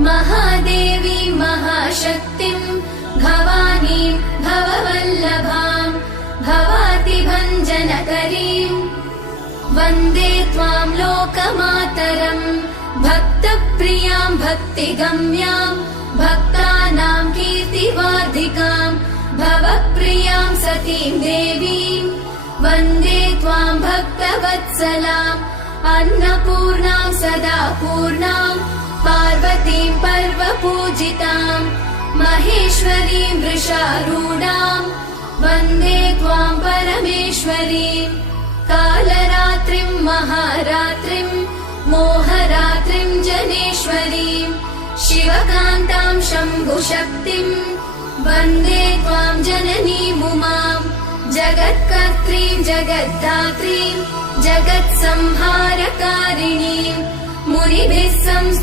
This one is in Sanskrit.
महादेवीं महाशक्तिं भवानीं भववल्लभां भवातिभञ्जनकरीं वन्दे त्वां लोकमातरम् भक्तप्रियां भक्तिगम्यां भक्तानां कीर्तिवर्धिकां भवप्रियां सतीं देवीं वन्दे त्वां भक्तवत्सलाम् अन्नपूर्णां सदा पूर्णां पार्वतीं पर्वपूजितां महेश्वरीं वृषारूढां वन्दे त्वां परमेश्वरीं कालरात्रिं महारात्रिं मोहरात्रिं जनेश्वरीं शिवकान्तां शम्भुशक्तिं वन्दे त्वां जननीमुमां जगत्कर्त्रीं जगद्धात्रीं जगत्संहारकारिणीं मुनिभिः संस्तुतां